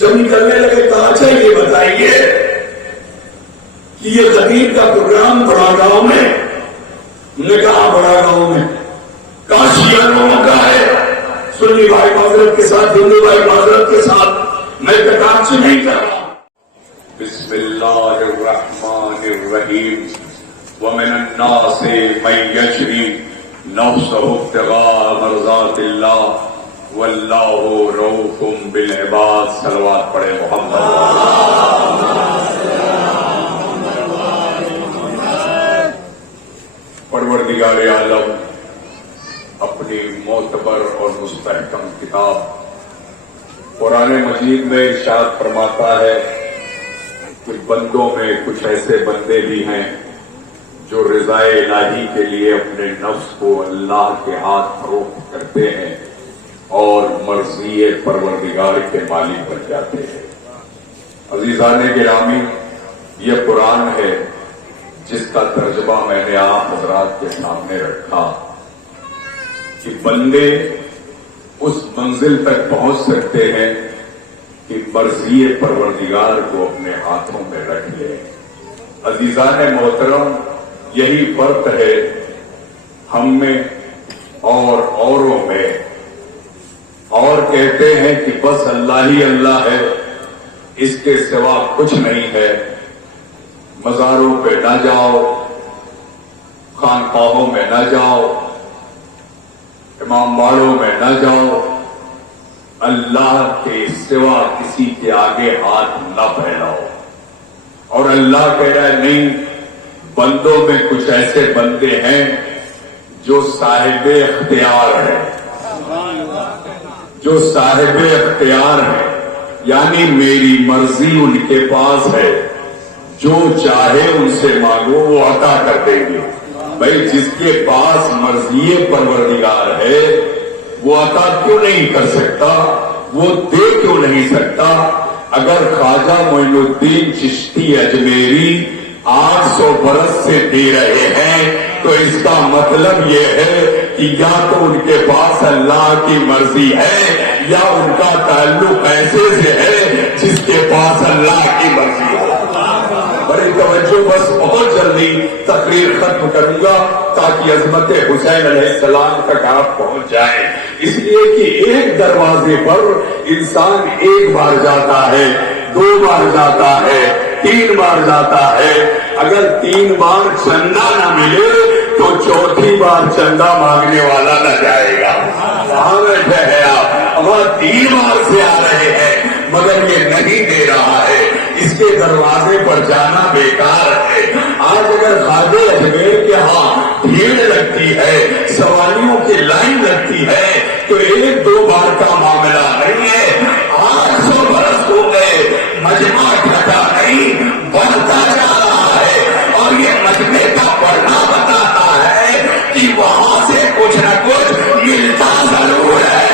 جب نکلنے لگے کہا اچھا یہ بتائیے کہ یہ خطیب کا پروگرام بڑا گاؤں میں، نے کہا بڑا گاؤں میں، کہاں شیعہ لوگوں کا ہے، سنی بھائی معذرت کے ساتھ، ہندو بھائی معذرت کے ساتھ، میں کتاب سے نہیں کر رہا۔ بسم اللہ الرحمن الرحیم ومن الناس من یشری نفسه ابتغاء مرضات اللہ واللہ رؤوف بالعباد۔ صلوات پڑھے محمد۔ پروردگار عالم اپنی معتبر اور مستحکم کتاب قرآن مجید میں ارشاد فرماتا ہے کہ بندوں میں کچھ ایسے بندے بھی ہیں جو رضا الہی کے لیے اپنے نفس کو اللہ کے ہاتھ فروخت کرتے ہیں اور مرضی پروردگار کے مالک بن جاتے ہیں۔ عزیزان گرامی، یہ قرآن ہے جس کا ترجمہ میں نے آپ حضرات کے سامنے رکھا کہ بندے اس منزل تک پہنچ سکتے ہیں کہ مرضی پروردگار کو اپنے ہاتھوں میں رکھ لیں۔ عزیزان محترم، یہی فرق ہے ہم میں اور اوروں میں۔ اور کہتے ہیں کہ بس اللہ ہی اللہ ہے، اس کے سوا کچھ نہیں ہے، مزاروں پہ نہ جاؤ، خانقاہوں میں نہ جاؤ، امام باڑوں میں نہ جاؤ، اللہ کے سوا کسی کے آگے ہاتھ نہ پھیلاؤ۔ اور اللہ کہہ رہا ہے نہیں، بندوں میں کچھ ایسے بندے ہیں جو صاحب اختیار ہیں، جو صاحب اختیار ہیں، یعنی میری مرضی ان کے پاس ہے، جو چاہے ان سے مانگو وہ عطا کر دیں گے۔ بھائی جس کے پاس مرضی پروردگار ہے وہ عطا کیوں نہیں کر سکتا، وہ دے کیوں نہیں سکتا؟ اگر خواجہ معین الدین چشتی اجمیری 800 برس سے دے رہے ہیں تو اس کا مطلب یہ ہے کہ یا تو ان کے پاس اللہ کی مرضی ہے یا ان کا تعلق ایسے سے ہے جس کے پاس اللہ کی مرضی ہے۔ بڑی توجہ، بس بہت جلدی تقریر ختم کروں گا تاکہ عظمت حسین علیہ السلام تک آپ پہنچ جائیں۔ اس لیے کہ ایک دروازے پر انسان ایک بار جاتا ہے، 2 بار جاتا ہے، 3 بار جاتا ہے۔ اگر 3 بار چندہ نہ ملے تو 4تھی بار چندہ مانگنے والا نہ جائے گا۔ وہاں بیٹھے ہیں آپ، وہاں 3 بار سے آ رہے ہیں مگر یہ نہیں دے رہا ہے، اس کے دروازے پر جانا بیکار ہے۔ آج اگر خواجہ اجمیر کے ہاں بھیڑ لگتی ہے، سواریوں کی لائن لگتی ہے تو 1-2 بار کا معاملہ نہیں ہے۔ 800 برس ہو گئے، مجمع گھٹا نہیں، بڑھتا جا رہا ہے، اور یہ مجمع کا بڑھنا بتاتا ہے کہ وہاں سے کچھ نہ کچھ ملتا ضرور ہے۔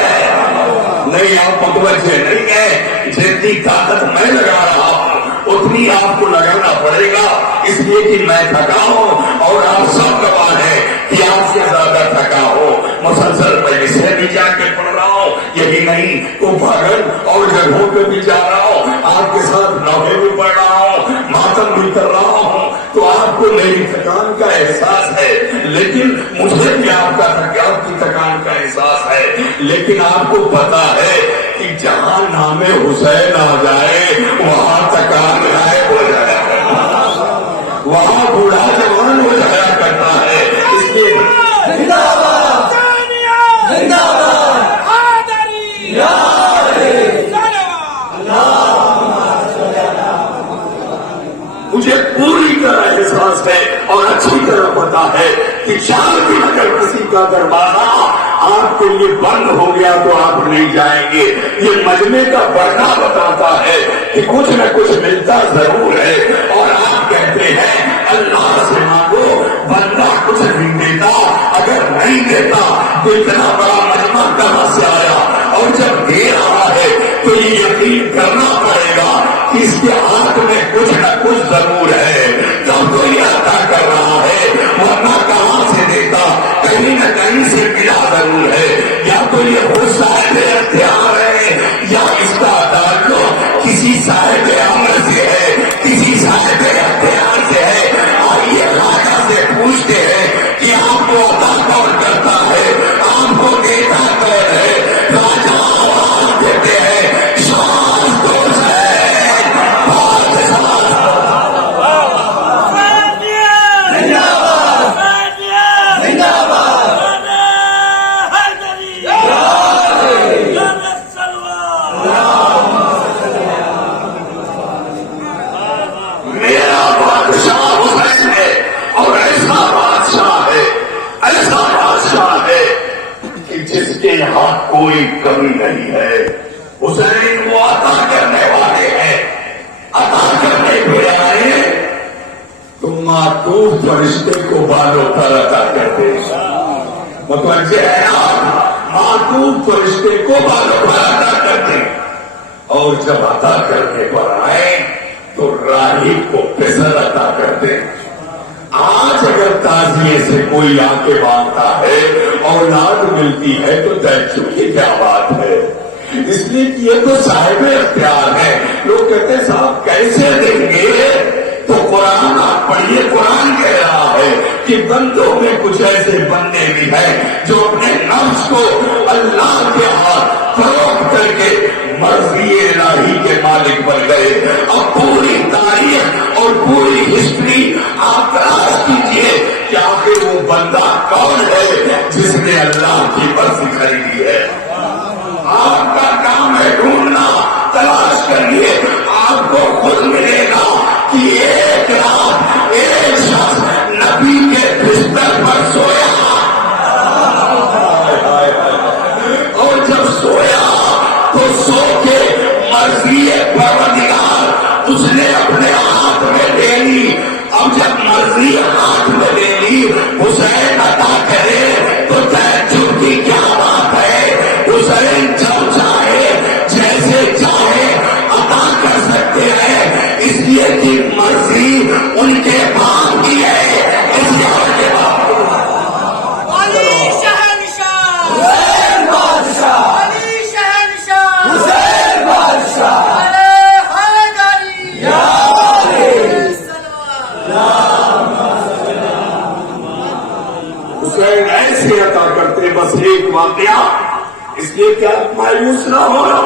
نہیں، آپ متوجہ نہیں ہے، جتنی طاقت میں لگا رہا ہوں اتنی آپ کو لگانا پڑے گا، اس لیے کہ میں تھکا ہوں اور آپ سب گواہ ہیں کہ آپ سے زیادہ تھکا ہو۔ مسلسل مجلسیں بھی جا کے پڑھ رہا ہوں، یہی نہیں تو بھاگل اور جگہوں پہ بھی جا رہا ہوں، آپ کے ساتھ نوحے بھی پڑھ رہا ہوں، ماتم بھی کر رہا ہوں، تو آپ کو میری تھکان کا احساس ہے، لیکن مجھے بھی آپ کی تھکان کا احساس ہے۔ لیکن آپ کو پتا ہے کہ جہاں نام حسین آ جائے وہاں تھکان غائب ہو جایا کرتا ہے، وہاں بوڑھا جوان ہو جایا کرتا ہے۔ اس لیے زندہ باد، زندہ باد، مجھے پوری طرح احساس ہے اور اچھی طرح پتا ہے کہ 4 دن اگر کسی کا دروازہ آپ کے لیے بند ہو گیا تو آپ نہیں جائیں گے۔ یہ مجمع کا بڑھنا بتاتا ہے کہ کچھ نہ کچھ ملتا ضرور ہے، اور آپ کہتے ہیں اللہ سے مانگو، بندہ کچھ نہیں دیتا، اگر نہیں دیتا تو اتنا بڑا مجمع کہاں سے آیا؟ اور جب دے رہا ہے تو یہ یقین کرنا پڑے گا کہ اس کے ہاتھ میں کچھ نہ کچھ ضرور ہے، تب تو یہ عطا کر رہا ہے، ورنہ کہاں سے دیتا؟ کہیں نہ کہیں سے ملا ضرور ہے، یا تو یہ وہ صاحب اختیار ہے یا اس کا تعلق کسی صاحب عمر سے ہے، کسی صاحب اختیار سے ہے. آئیے راجا سے پوچھتے ہیں کہ آپ کو عطا کون کرتا ہے، آپ کو دیتا کون ہے. راجا آواز دیتے ہیں شاہ تو حسین بادشاہ. میرا بادشاہ حسین ہے اور ایسا بادشاہ ہے، ایسا بادشاہ ہے کہ جس کے یہاں کوئی کمی نہیں ہے. حسین وہ عطا کرنے والے ہیں، عطا کرنے کے آئے تو معطوف فرشتے کو بالوں پر عطا کرتے. متوجہ ہے آپ، معطوف فرشتے کو بالوں پر عطا کرتے، اور جب عطا کرنے پر آئے تو راہب کو پسر عطا کرتے. آج اگر تعزیے سے کوئی آ کے مانگتا ہے اولاد ملتی ہے تو تعجب کی کیا بات ہے. اس لیے کہ یہ تو صاحب اختیار ہے. لوگ کہتے ہیں صاحب کیسے دیں گے؟ تو قرآن آپ پڑھیے، قرآن کہہ رہا ہے کہ بندوں میں کچھ ایسے بندے بھی ہیں جو اپنے نفس کو اللہ کے ہاتھ فروخت کر کے مرضی الہی کے مالک بن گئے. اب پوری تاریخ اور پوری ہسٹری آپ تلاش کیجیے کہ آخر وہ بندہ کون ہے جس نے اللہ کی مرضی خریدی ہے. آپ کا کام ہے ڈھونڈنا، تلاش کریے، آپ کو خود ملے گا کہ ایک رات ایک شخص نبی کے بستر پر سویا، اور جب سویا تو سو کے مرضی پروردگار اس نے اپنے ہاتھ میں لے لی. اب جب مرضی ہاتھ میں لے لی حسین عطا کرے تو تعجب کی کیا بات ہے. حسین جب چاہے جیسے چاہے عطا کر سکتے ہیں، اس لیے کہ مرضی ان کے باپ کی ہے. اس لیے ان کے باپ علی شہنشاہ حسین بادشاہ، علی شہنشاہ حسین بادشاہ، حسین ایسے عطا کرتے. بس ایک واقعہ، اس لیے کہ آپ مایوس نہ ہونا.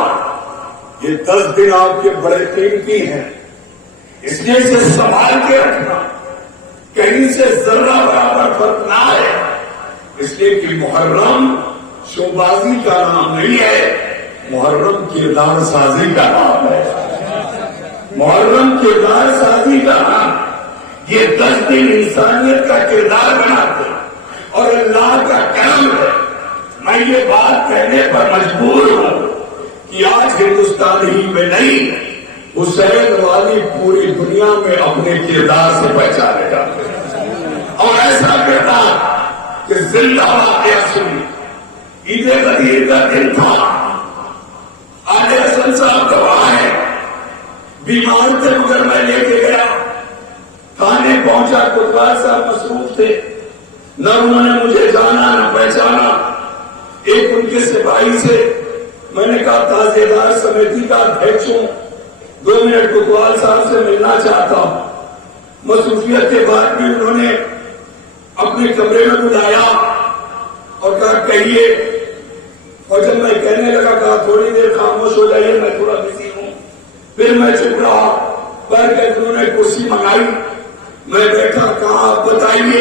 یہ 10 دن آپ کے بڑے قیمتی ہیں، اس لیے اسے سنبھال کے رکھنا، کہیں سے ذرہ برابر فرق نہ آئے. اس لیے کہ محرم شوبازی کا نام نہیں ہے، محرم کردار سازی کا نام ہے. محرم کردار سازی کا نام. یہ 10 دن انسانیت کا کردار بناتے اور اللہ کا کرم ہے. میں یہ بات کہنے پر مجبور ہوں کہ آج ہندوستان ہی میں نہیں، حسین والی پوری دنیا میں اپنے کردار سے پہچانے جاتے ہیں. اور ایسا کردار کہ زندہ واقعہ سنی. عید غدیر کا دن تھا، آج حسن صاحب گواہ ہیں، بیمار تھے مگر میں لے کے گیا. تھانے پہنچا کوتوال صاحب مصروف تھے، نہ انہوں نے مجھے جانا نہ پہچانا. ایک ان کے سپاہی سے میں نے کہا تعزیے دار سمیتی کا ادھیکش ہوں، 2 منٹ کوتوال صاحب سے ملنا چاہتا ہوں. مصروفیت کے بعد بھی انہوں نے اپنے کمرے میں بلایا اور کہا کہیے. اور جب میں کہنے لگا کہا تھوڑی دیر خاموش ہو جائیے، میں تھوڑا بزی ہوں. پھر میں چپ رہا، پر کہ انہوں نے کرسی منگائی، میں بیٹھا. کہا آپ بتائیے.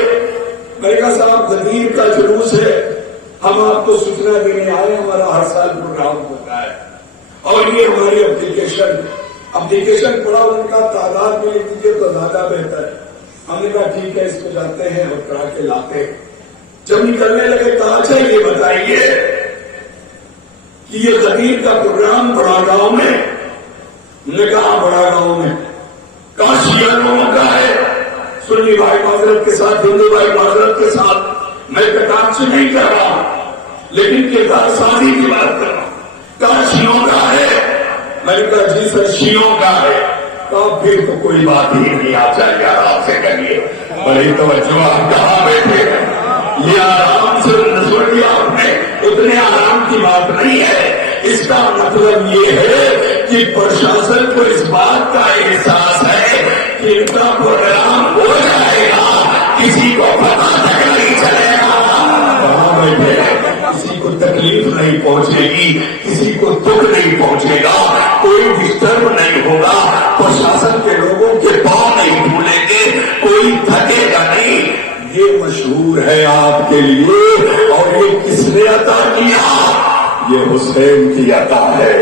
میں نے کہا صاحب غدیر کا جلوس ہے، ہم آپ کو سوچنا دینے آئے. ہمارا ہر سال پروگرام ہوتا ہے اور یہ ہماری اپلیکیشن پڑا، ان کا تعداد میں لکھ دیجیے تو زیادہ بہتر ہے. ہم نے کہا ٹھیک ہے، اس کو جاتے ہیں اور کرا کے لاتے. جب نکلنے لگے کہا اچھا یہ بتائیے کہ یہ غدیر کا پروگرام بڑا گاؤں میں. نے کہا بڑا گاؤں میں. کہاں شیعہ لوگوں کا ہے، سنی بھائی معذرت کے ساتھ، ہندو بھائی معذرت کے ساتھ. میں کتاب سے نہیں کر رہا لیکن کردار سازی کی بات کر رہا ہوں. کہاں شیعوں کا ہے. میں نے کہا جی سر شیعوں کا ہے. کہا پھر تو کوئی بات ہی نہیں، آپ چاہیے آرام سے کریے. بڑی توجہ، آپ کہاں بیٹھے ہیں، یہ آرام سے سن لیا آپ نے. اتنے آرام کی بات نہیں ہے. اس کا مطلب یہ ہے کہ پرشاسن کو اس بات کا احساس ہے کہ ان کا پروگرام ہو جائے گا، کسی کو پتہ تک نہیں چلے گا کہاں بیٹھے ہیں، کسی کو تکلیف نہیں پہنچے گی، کسی کو دکھ نہیں پہنچے گا، کوئی ڈسٹرب نہیں ہوگا، پرشاسن کے لوگوں کے پاؤں نہیں ڈھولیں گے، کوئی تھکے گا نہیں۔ یہ مشہور ہے آپ کے لیے، اور یہ کس نے عطا کیا؟ یہ حسین کی عطا ہے،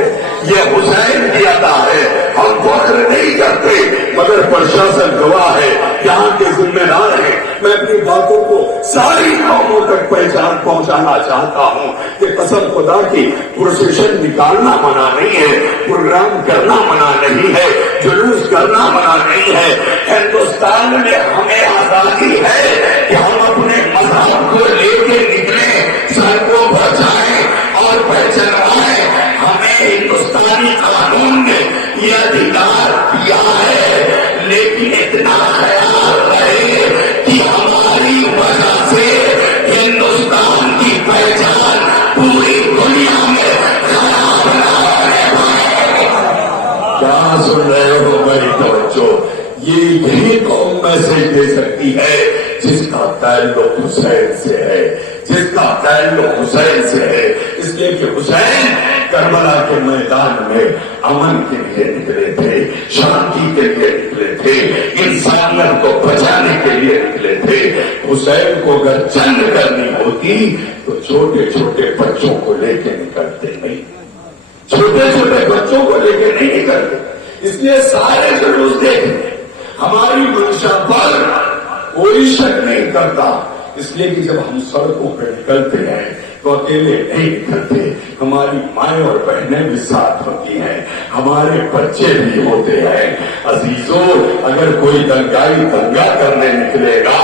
یہ حسین کی عطا ہے۔ ہم فخر نہیں کرتے مگر پرشاسن گواہ ہے، یہاں کے ذمہ دار ہیں۔ میں اپنی باتوں کو ساری قوموں تک پہچان پہنچانا چاہتا ہوں کہ قسم خدا کی پروسیشن نکالنا منع نہیں ہے، پروگرام کرنا منع نہیں ہے، جلوس کرنا منع نہیں ہے۔ ہندوستان میں ہمیں آزادی ہے کہ ہم اپنے مذہب کو لے کے نکلیں، سڑکوں پر جائیں اور پہچانوائیں۔ ہمیں ہندوستانی قانون نے یہ ادھیکار دیا ہے، لیکن اتنا خیال رہے کہ ہماری وجہ سے ہندوستان کی پہچان پوری دنیا میں خراب نہ ہونے پائے۔ کیا سن رہے ہو میری توجہ؟ یہی قوم میسج دے سکتی ہے جس کا تعلق حسین سے ہے، جس کا تعلق حسین سے ہے۔ اس لیے کہ حسین کربلا کے میدان میں امن کے لیے نکلے تھے، شانتی کے لیے نکلے تھے، انسانیت کو بچانے کے لیے نکلے تھے۔ حسین کو اگر جنگ کرنی ہوتی تو چھوٹے چھوٹے بچوں کو لے کے نکلتے نہیں، چھوٹے چھوٹے بچوں کو لے کے نہیں نکلتے۔ اس لیے سارے جلوس دیکھیں، ہماری منشا پر کوئی شک نہیں کرتا، اس لیے کہ جب ہم سڑکوں پہ نکلتے ہیں تو اکیلے نہیں نکلتے، ہماری مائیں اور بہنیں بھی ساتھ ہوتی ہیں، ہمارے بچے بھی ہوتے ہیں۔ عزیزوں، اگر کوئی دنگا کرنے نکلے گا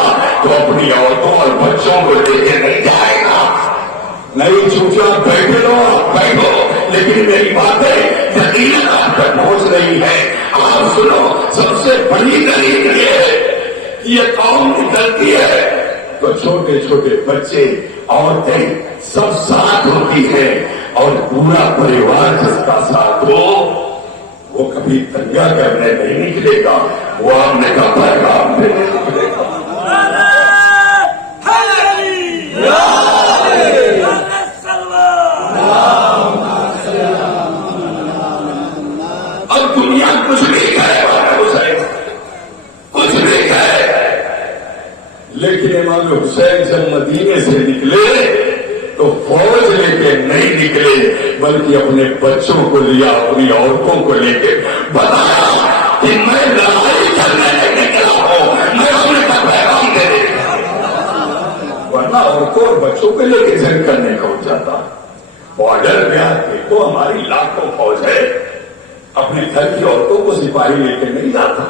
تو اپنی عورتوں اور بچوں کو لے کے نہیں جائے گا۔ نہیں چوچا بیٹھے لو، بیٹھو، لیکن میری باتیں یقیناً آپ تک پہنچ رہی ہے۔ آپ سنو، سب سے بڑی دلیل یہ ہے کہ یہ قوم نکلتی ہے تو چھوٹے چھوٹے بچے، عورتیں سب ساتھ ہوتی ہیں، اور پورا پریوار جس کا ساتھ ہو وہ کبھی دنگا کرنے نہیں نکلے گا، وہ آنے کا پیغام دینے نکلے گا۔ اب دنیا کچھ بھی کرے حسین، کچھ بھی کرے، لیکن امام حسین جب مدینے سے نکلے تو فوج لے کے نہیں نکلے، بلکہ اپنے بچوں کو لیا، اپنی عورتوں کو لے کے بتایا کہ میں لڑائی کرنے نہیں نکلا ہوں، میں اپنے کا پیغام دے ورنہ عورتوں اور بچوں کو لے کے جنگ کرنے کو جاتا۔ بارڈر پہ دیکھو ہماری لاکھوں فوج ہے، اپنے گھر کی عورتوں کو سپاہی لے کے نہیں جاتا،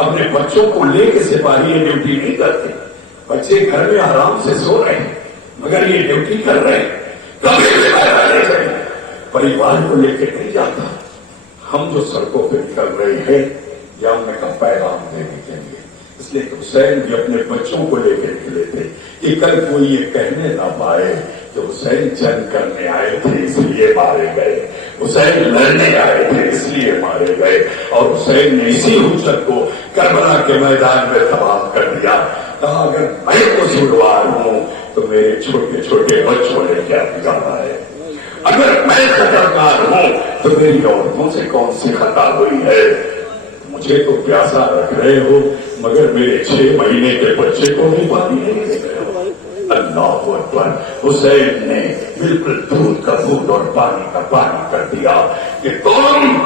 اپنے بچوں کو لے کے سپاہی یہ ڈیوٹی نہیں کرتے۔ بچے گھر میں آرام سے سو رہے ہیں مگر یہ ڈیوٹی کر رہے ہیں، کبھی بھی پریوار کو لے کے نہیں جاتا۔ ہم جو سڑکوں پہ نکل رہے ہیں یہ ہم نے کا پیغام دینے کے لیے، اس لیے حسین بھی اپنے بچوں کو لے کے نکلے تھے کہ کل کوئی یہ کہنے نہ پائے کہ حسین جنگ کرنے آئے تھے اس لیے مارے گئے، حسین لڑنے آئے تھے اس لیے مارے گئے، اور حسین نے اسی حجت کو کربلا کے میدان میں تمام کر دیا۔ کہا اگر میں قصوروار ہوں تو میرے چھوٹے چھوٹے بچوں نے کیا بگاڑا ہے، اگر میں خطرناک ہوں تو میری عورتوں سے کون سی خطا ہوئی ہے؟ مجھے تو پیاسا رکھ رہے ہو مگر میرے 6 مہینے کے بچے کو بھی پانی نہیں دے رہے ہو۔ اللہ اکبر، حسین نے بالکل دودھ کا دودھ اور پانی کا پانی کر دیا کہ تم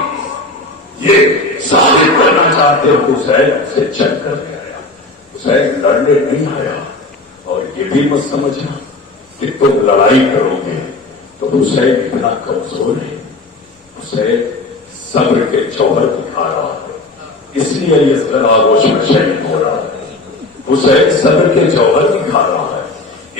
یہ ثابت کرنا چاہتے ہو حسین سے جنگ کر گیا، حسین لڑنے نہیں آیا، اور یہ بھی مت سمجھنا کہ تم لڑائی کرو گے تو حسین اتنا کمزور ہے، حسین صبر کے جوہر دکھا رہا ہے، اس لیے یہ آغوش میں شہید ہو رہا ہے۔ حسین صبر کے جوہر دکھا رہا ہے،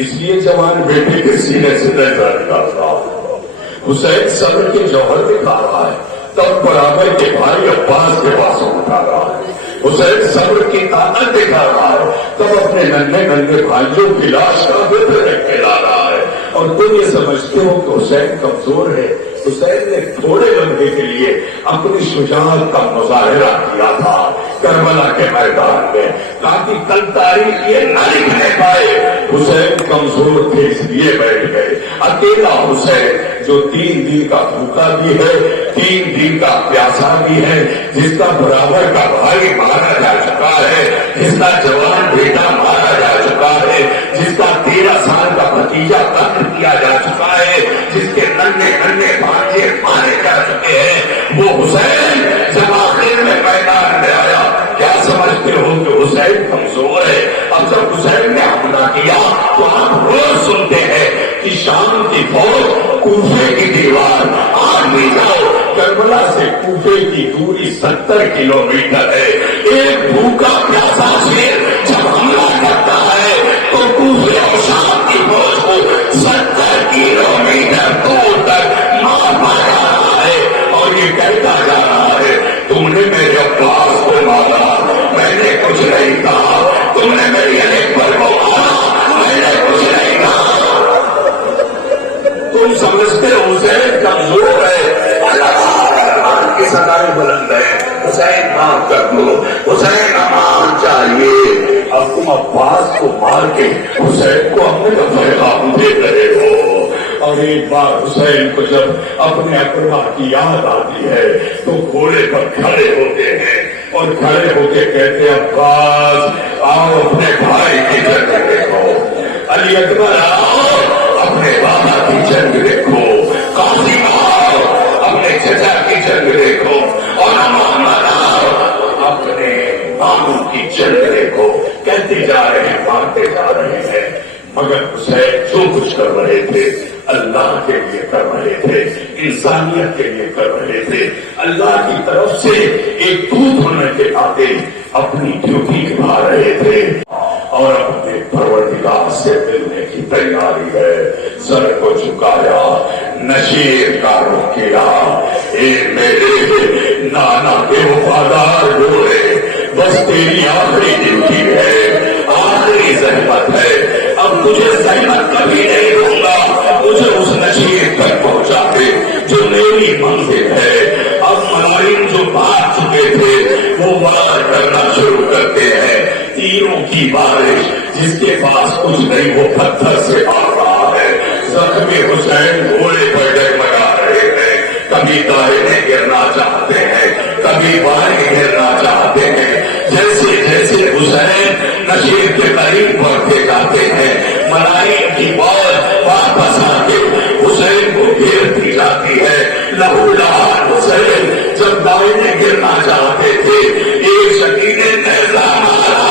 اس لیے جوان بیٹے کے سینے سے نظر نکال رہا ہے۔ حسین صبر کے جوہر دکھا رہا ہے، تب برابر کے بھائی عباس کے پاسوں اٹھا رہا ہے۔ حسین صبر کی طاقت دکھا رہا ہے، تب اپنے ننھے ننھے بھائیوں کی لاش کا بطر رکھ کے لا رہا ہے، اور تم یہ سمجھتے ہو کہ حسین کمزور ہے، حسین نے تھوڑے لمحے کے لیے اپنی شجاعت کا مظاہرہ کیا تھا کربلا کے میدان میں، تاکہ کل تاریخ یہ نہ لکھنے پائے حسین کمزور تھے اس لیے بیٹھ گئے۔ اکیلا حسین جو 3 دن کا بھوکا بھی ہے، 3 دن کا پیاسا بھی ہے، جس کا برابر کا بھائی مارا جا چکا ہے، جس کا جوان بیٹا مارا جا چکا ہے، جس کا 13 سال کا بھتیجا قتل کیا جا چکا ہے، جس کے ننھے ننھے بھانجے مارے جا چکے ہیں، وہ حسین جب آخر میں میدان میں آیا، کیا سمجھتے ہو کہ حسین کمزور ہے؟ اب جب حسین نے حملہ کیا تو آپ روز سنتے ہیں کہ شام کی فوج کوفے کی دیوار آگ بھی جاؤ، کربلا سے کوفے کی دوری 70 کلومیٹر ہے۔ ایک بھوکا پیاسا شیر جب حملہ کرتا ہے تو کوفے اور شام کی فوج کو 70 کلومیٹر دور تک مار مارا رہا ہے، اور یہ کہتا جا رہا ہے تم نے میرے عباس کو مارا، میں نے کچھ نہیں کہا، تم نے میری اکبر کو مارا، میں نے کچھ نہیں کہا۔ تم سمجھتے ہو حسین کمزور ہے، اللہ کی سدائے بلند ہے، حسین معاف کر دو، حسین امان چاہیے۔ اب تم عباس کو مار کے حسین کو اپنے پیغام دے رہے ہو۔ اور ایک بار حسین کو جب اپنے اقربا کی یاد آتی ہے تو گھوڑے پر کھڑے ہوتے ہیں اور کھڑے ہو کے کہتے ہیں عباس آؤ اپنے بھائی کی جنگ دیکھو، علی اکبر آؤ اپنے بابا کی جنگ دیکھو، قاسم آؤ اپنے چچا کی جنگ دیکھو، اور محمد آؤ اپنے ماموں کی جنگ دیکھو۔ کہتے جا رہے ہیں، مارتے جا رہے ہیں، مگر حسین جو کچھ کر رہے تھے اللہ کے لیے کر رہے تھے، انسانیت کے لیے کر رہے تھے، اللہ کی طرف سے ایک دودھ ہونے کے ناطے اپنی ڈیوٹی نبھا رہے تھے اور اپنے پروردگار سے ملنے کی تیاری ہے۔ سر کو جھکایا، نشیر کا رخ کیا، اے میرے نانا کے وفادار ڈورے، بس تیری آخری ڈیوٹی ہے، آخری زحمت ہے، اب تجھے زحمت کبھی نہیں دوں گا، مجھے اس نشیر تک پہنچا دے جو میری منزل ہے۔ اب ملائم جو بھاگ چکے تھے وہ وار کرنا شروع کرتے ہیں، تیروں کی بارش، جس کے پاس کچھ نہیں وہ پتھر سے آ رہا ہے۔ زخمی حسین گھوڑے پر ڈگمگا رہے ہیں، کبھی دائیں گرنا چاہتے ہیں، کبھی بائیں گرنا چاہتے ہیں۔ جیسے جیسے حسین نشیر کے قریب بڑھتے جاتے ہیں، ملائم کی فوج واپس آ کے حسین کو گھیرتی جاتی ہے۔ لہو لہان حسین جب دائیں گرنا چاہتے تھے، ایک شکیل نے نیزہ مارا،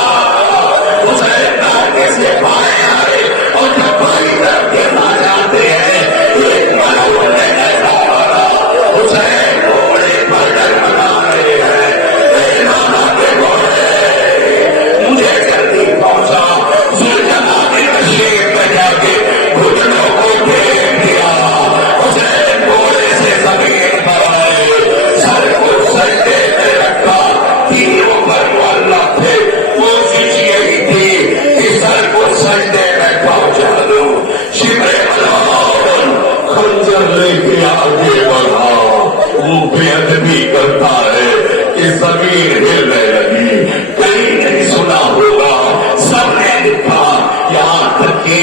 حسین دائیں سے بائیں آئے، اور جب بائیں طرف گرنا چاہتے ہیں ایک ملعون نے نیزہ مارا۔ حسین گھوڑے پر ڈگمگا رہے ہیں، اے نانا کے گھوڑے مجھے جلدی پہنچا، ذوالجلال کے نشیر پہ جا کے گھٹنوں کو پھیر دیا۔ حسین گھوڑے سے زمین پر آئے، سر کو سجدے پہ رکھا، تیروں پر معلق تھے، کوشش یہی تھی کہ سر کو سجدے میں پہنچا دوں۔ شبر ملعون خنجر لے کے آگے بڑھا، وہ بے ادبی کرتا ہے کہ زمین ہلنے لگی، کہیں نہیں سنا ہوگا، سب نے لکھا، یہاں تک کہ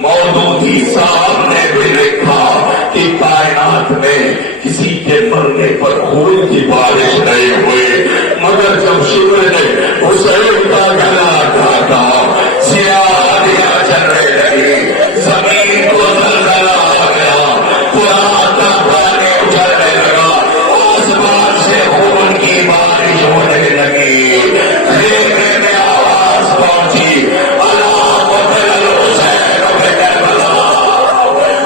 مودودی صاحب نے بھی لکھا کہ کائنات میں کسی کے مرنے پر خون کی بارش نہیں ہوئی، مگر جب شبر نے حسین کا گلا کاٹا، سیاہیاں چلنے لگی، زمین کو زلزلہ آ گیا، قرآن کا پانی اچھلنے لگا، آسمان سے خون کی بارش ہونے لگی، خیمے میں آواز پہنچی، اللہ قتل الحسین بکربلا،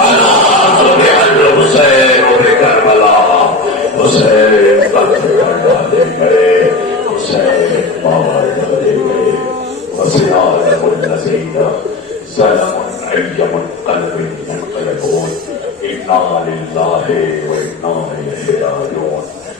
اللہ قتل الحسین بکربلا۔ حسین قتل ڈالے گئے، حسین مار ڈالے گئے، وسلام الذین ظلموا ایم القلب ينقلبون، انا للہ و انا الیہ راجعون۔